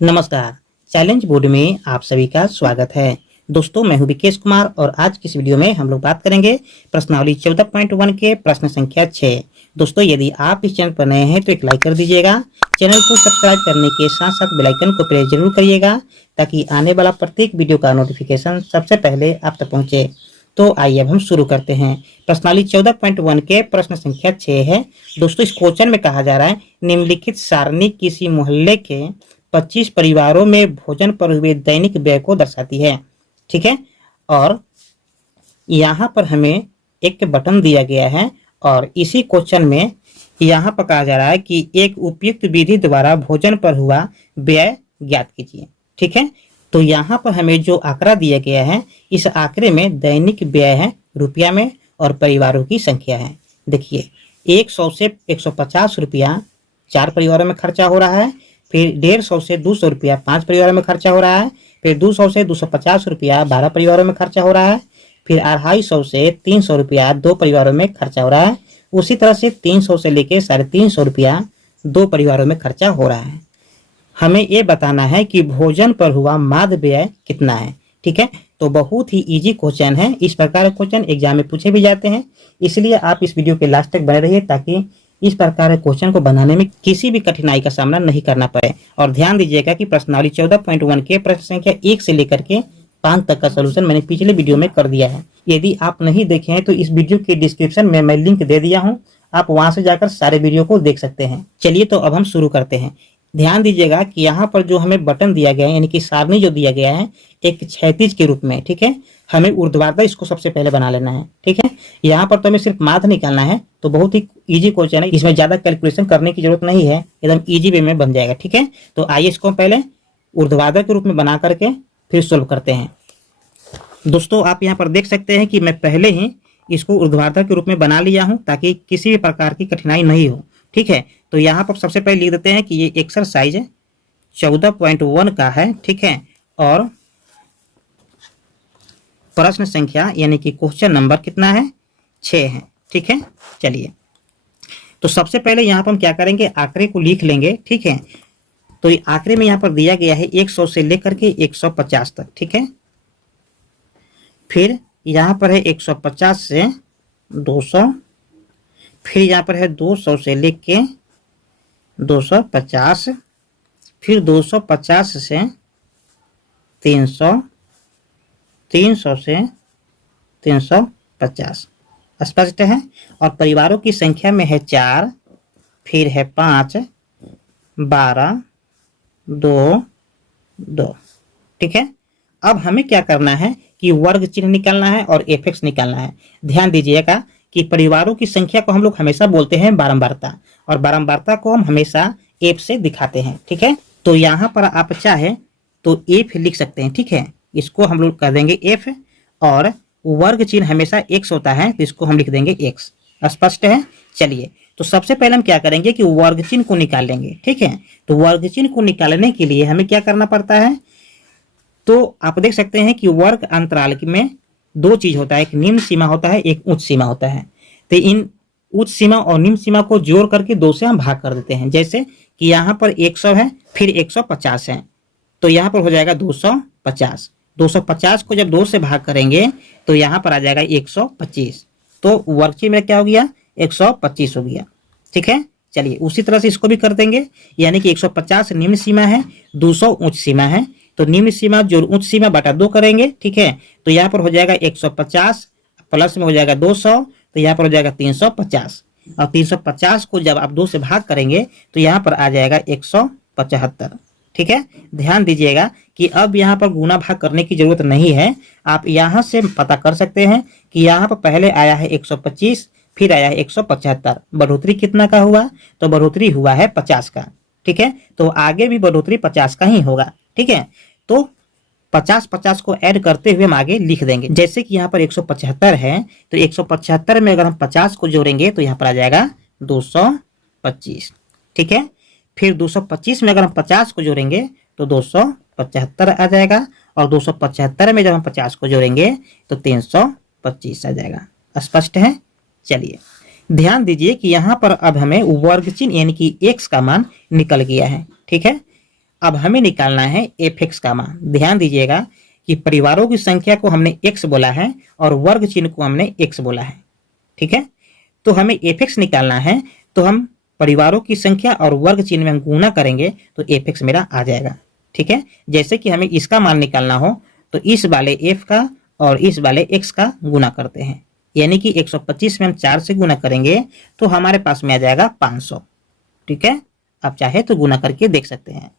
नमस्कार। Challenge board में आप सभी का स्वागत है। दोस्तों, मैं हूं विकेश कुमार और आज की इस वीडियो में हम लोग बात करेंगे प्रश्नावली 14.1 के प्रश्न संख्या 6। दोस्तों, यदि आप इस चैनल पर नए हैं तो एक लाइक कर दीजिएगा। चैनल को सब्सक्राइब करने के साथ साथ बेल आइकन को प्रेस जरूर करिएगा ताकि आने वाला प्रत्येक वीडियो का नोटिफिकेशन सबसे पहले आप तक पहुंचे। तो आइए अब हम शुरू करते हैं। प्रश्नावली 14.1 के प्रश्न संख्या 6 है। दोस्तों, इस क्वेश्चन में कहा जा रहा है निम्नलिखित सारणी किसी मोहल्ले के 25 परिवारों में भोजन पर हुए दैनिक व्यय को दर्शाती है। ठीक है, और यहाँ पर हमें एक बटन दिया गया है और इसी क्वेश्चन में यहाँ पर कहा जा रहा है कि एक उपयुक्त विधि द्वारा भोजन पर हुआ व्यय ज्ञात कीजिए। ठीक है, तो यहाँ पर हमें जो आंकड़ा दिया गया है, इस आंकड़े में दैनिक व्यय है रुपया में और परिवारों की संख्या है। देखिए, 100 से 150 रुपया 4 परिवारों में खर्चा हो रहा है, फिर 150 से 200 रुपया 5 परिवारों में खर्चा हो रहा है, फिर 200 से 250 रुपया 12 परिवारों में खर्चा हो रहा है, फिर 250 से 300 रुपया 2 परिवारों में खर्चा हो रहा है। उसी तरह से 300 से लेके 350 रुपया 2 परिवारों में खर्चा हो रहा है। हमें ये बताना है कि भोजन पर हुआ माद व्यय कितना है। ठीक है, तो बहुत ही इजी क्वेश्चन है। इस प्रकार के क्वेश्चन एग्जाम में पूछे भी जाते हैं, इसलिए आप इस वीडियो के लास्ट तक बने रहिए ताकि इस प्रकार के क्वेश्चन को बनाने में किसी भी कठिनाई का सामना नहीं करना पड़े। और ध्यान दीजिएगा कि प्रश्नावली 14.1 के प्रश्न संख्या 1 से लेकर के 5 तक का सोल्यूशन मैंने पिछले वीडियो में कर दिया है। यदि आप नहीं देखे हैं तो इस वीडियो के डिस्क्रिप्शन में मैं लिंक दे दिया हूँ, आप वहां से जाकर सारे वीडियो को देख सकते हैं। चलिए, तो अब हम शुरू करते हैं। ध्यान दीजिएगा कि यहाँ पर जो हमें बटन दिया गया है, यानी कि सारणी जो दिया गया है एक क्षैतिज के रूप में। ठीक है, हमें ऊर्ध्वाधर इसको सबसे पहले बना लेना है। ठीक है, यहाँ पर तो हमें सिर्फ माध्य निकालना है, तो बहुत ही इजी क्वेश्चन है, इसमें ज्यादा कैलकुलेशन करने की जरूरत नहीं है, एकदम इजी वे में बन जाएगा। ठीक है, तो आइए इसको पहले ऊर्ध्वाधर के रूप में बना करके फिर सोल्व करते हैं। दोस्तों, आप यहाँ पर देख सकते हैं कि मैं पहले ही इसको ऊर्ध्वाधर के रूप में बना लिया हूँ ताकि किसी भी प्रकार की कठिनाई नहीं हो। ठीक है, तो यहाँ पर सबसे पहले लिख देते हैं कि ये एक्सरसाइज 14.1 का है। ठीक है, और प्रश्न संख्या यानी कि क्वेश्चन नंबर कितना है, 6 है। ठीक है, चलिए, तो सबसे पहले यहाँ पर हम क्या करेंगे, आंकड़े को लिख लेंगे। ठीक है, तो ये आंकड़े में यहाँ पर दिया गया है 100 से लेकर के 150 तक। ठीक है, फिर यहाँ पर है 150 से 200, फिर यहाँ पर है 200 से लेके 250, फिर 250 से 300, 300 से 350। स्पष्ट है। और परिवारों की संख्या में है 4, फिर है 5, 12, 2, 2। ठीक है, अब हमें क्या करना है कि वर्ग चिन्ह निकालना है और एफएक्स निकालना है। ध्यान दीजिएगा कि परिवारों की संख्या को हम लोग हमेशा बोलते हैं बारंबारता, और बारंबारता को हम हमेशा एफ से दिखाते हैं। ठीक है, तो यहाँ पर आप चाहे तो एफ लिख सकते हैं। ठीक है, इसको हम लोग कर देंगे एफ, और वर्ग चिन्ह हमेशा एक्स होता है तो इसको हम लिख देंगे एक्स। स्पष्ट है। चलिए, तो सबसे पहले हम क्या करेंगे कि वर्ग चिन्ह को निकाल लेंगे। ठीक है, तो वर्ग चिन्ह को निकालने के लिए हमें क्या करना पड़ता है, तो आप देख सकते हैं कि वर्ग अंतराल में 2 चीज होता है, एक निम्न सीमा होता है, एक उच्च सीमा होता है। तो इन उच्च सीमा और निम्न सीमा को जोड़ करके 2 से हम भाग कर देते हैं। जैसे कि यहाँ पर 100 है, फिर 150 है, तो यहाँ पर हो जाएगा 250। 250 को जब 2 से भाग करेंगे तो यहाँ पर आ जाएगा 125, तो वर्ग चिन्ह में क्या हो गया, 125 हो गया। ठीक है, चलिए उसी तरह से इसको भी कर देंगे, यानी कि 150 निम्न सीमा है, 200 उच्च सीमा है, तो निम्न सीमा जो उच्च सीमा बटा 2 करेंगे। ठीक है, तो यहाँ पर हो जाएगा 150 प्लस में हो जाएगा 200, तो यहाँ पर हो जाएगा 350, और 350 को जब आप 2 से भाग करेंगे तो यहाँ पर आ जाएगा 175। ठीक है, ध्यान दीजिएगा कि अब यहाँ पर गुना भाग करने की जरूरत नहीं है, आप यहाँ से पता कर सकते हैं कि यहाँ पर पहले आया है 125, फिर आया है 175, बढ़ोतरी कितना का हुआ, तो बढ़ोतरी हुआ है 50 का। ठीक है, तो आगे भी बढ़ोतरी 50 का ही होगा। ठीक है, तो 50-50 को ऐड करते हुए हम आगे लिख देंगे। जैसे कि यहाँ पर 175 है, तो 175 में अगर हम 50 को जोड़ेंगे तो यहाँ पर आ जाएगा 225। ठीक है, फिर 225 में अगर हम 50 को जोड़ेंगे तो 275 आ जाएगा, और 275 में जब हम 50 को जोड़ेंगे तो 325 आ जाएगा। स्पष्ट है। चलिए, ध्यान दीजिए कि यहाँ पर अब हमें वर्ग चिन्ह यानी कि x का मान निकल गया है। ठीक है, अब हमें निकालना है f(x) का मान। ध्यान दीजिएगा कि परिवारों की संख्या को हमने x बोला है और वर्ग चिन्ह को हमने x बोला है। ठीक है, तो हमें f(x) निकालना है, तो हम परिवारों की संख्या और वर्ग चिन्ह में हम गुना करेंगे तो f(x) मेरा आ जाएगा। ठीक है, जैसे कि हमें इसका मान निकालना हो तो इस वाले f का और इस वाले x का गुना करते हैं, यानी कि 125 में हम 4 से गुना करेंगे तो हमारे पास में आ जाएगा 500। ठीक है, आप चाहे तो गुना करके देख सकते हैं।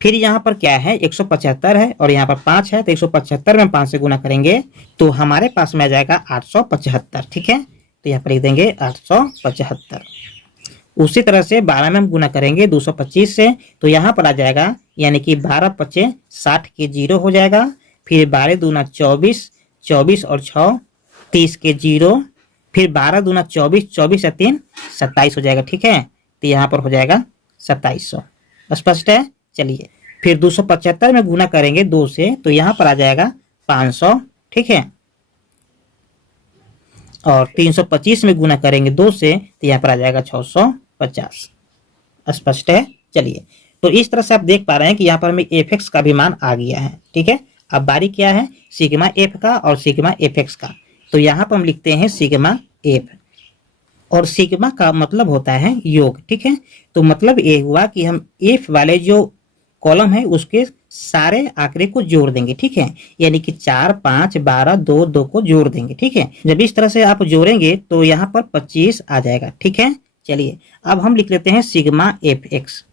फिर यहाँ पर क्या है, 175 है और यहाँ पर 5 है, तो 175 में 5 से गुना करेंगे तो हमारे पास में आ जाएगा 875। ठीक है, तो यहाँ पर लिख देंगे 875। उसी तरह से 12 में हम गुना करेंगे 225 से, तो यहाँ पर आ जाएगा, यानी कि 12 पचे 60 के 0 हो जाएगा। फिर 12 दूना 24, 24 और 6 30 के 0, फिर 12 दूना 24, 24 या 3 27 हो जाएगा। ठीक है, तो यहाँ पर हो जाएगा 2700। स्पष्ट है। चलिए, फिर 275 में गुना करेंगे 2 से, तो यहाँ पर आ जाएगा 500। ठीक है, और 325 में गुना करेंगे 2 से, तो यहाँ पर आ जाएगा 650। स्पष्ट है। चलिए, तो इस तरह से आप देख पा रहे हैं कि यहाँ पर हमें f(x) का भी मान आ गया है। ठीक है, अब बारी क्या है, सिग्मा f का और सिग्मा f(x) का। तो यहाँ पर हम लिखते हैं सिग्मा f, और सिग्मा का मतलब होता है योग। ठीक है, तो मतलब ये हुआ कि हम f वाले जो कॉलम है उसके सारे आंकड़े को जोड़ देंगे। ठीक है, यानी कि 4, 5, 12, 2, 2 को जोड़ देंगे। ठीक है, जब इस तरह से आप जोड़ेंगे तो यहाँ पर 25 आ जाएगा। ठीक है, चलिए अब हम लिख लेते हैं सिग्मा f(x).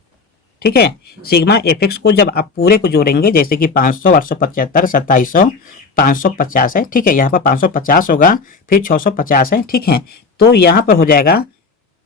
ठीक है, सिग्मा f(x) को जब आप पूरे को जोड़ेंगे, जैसे कि 500, 875, 2700, 550 है। ठीक है, यहाँ पर 550 होगा, फिर 650 है। ठीक है, तो यहाँ पर हो जाएगा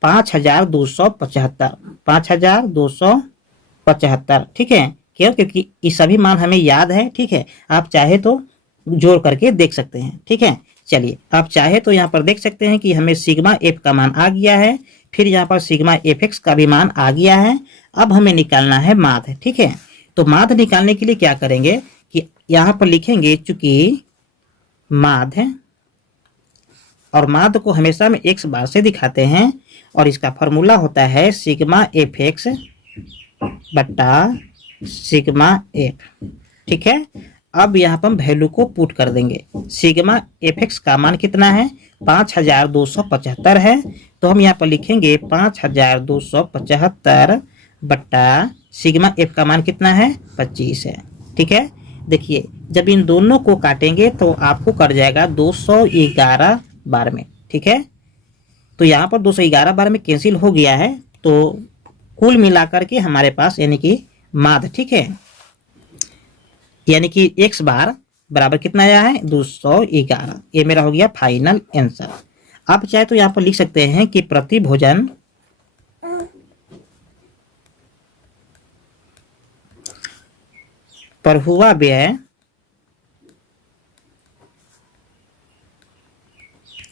5275, 5275। ठीक है, क्यों, क्योंकि ये सभी मान हमें याद है। ठीक है, आप चाहे तो जोड़ करके देख सकते हैं। ठीक है, चलिए आप चाहे तो यहाँ पर देख सकते हैं कि हमें सिग्मा f का मान आ गया है, फिर यहाँ पर सिग्मा f(x) का भी मान आ गया है। अब हमें निकालना है माध्य। ठीक है, तो माध्य निकालने के लिए क्या करेंगे कि यहाँ पर लिखेंगे, चूंकि माध्य और माध्य को हमेशा में x बार से दिखाते हैं, और इसका फॉर्मूला होता है सिग्मा f(x) बट्टा सिग्मा f। ठीक है, अब यहाँ पर हम वैल्यू को पुट कर देंगे। सिग्मा f(x) का मान कितना है, 5275 है, तो हम यहाँ पर लिखेंगे 5275 बट्टा सिग्मा f का मान कितना है, 25 है। ठीक है, देखिए जब इन दोनों को काटेंगे तो आपको कट जाएगा 211 बार में। ठीक है, तो यहाँ पर 211 बार में कैंसिल हो गया है, तो कुल मिलाकर के हमारे पास यानी कि माध्य, ठीक है, यानी कि x बार बराबर कितना आया है, 211। ये मेरा हो गया फाइनल आंसर। आप चाहे तो यहाँ पर लिख सकते हैं कि प्रति भोजन पर हुआ व्यय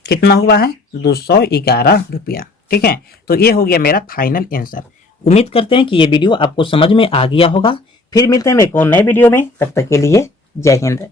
कितना हुआ है, 211 रुपया। ठीक है, तो ये हो गया मेरा फाइनल आंसर। उम्मीद करते हैं कि ये वीडियो आपको समझ में आ गया होगा। फिर मिलते हैं एक और नए वीडियो में, तब तक के लिए जय हिंद।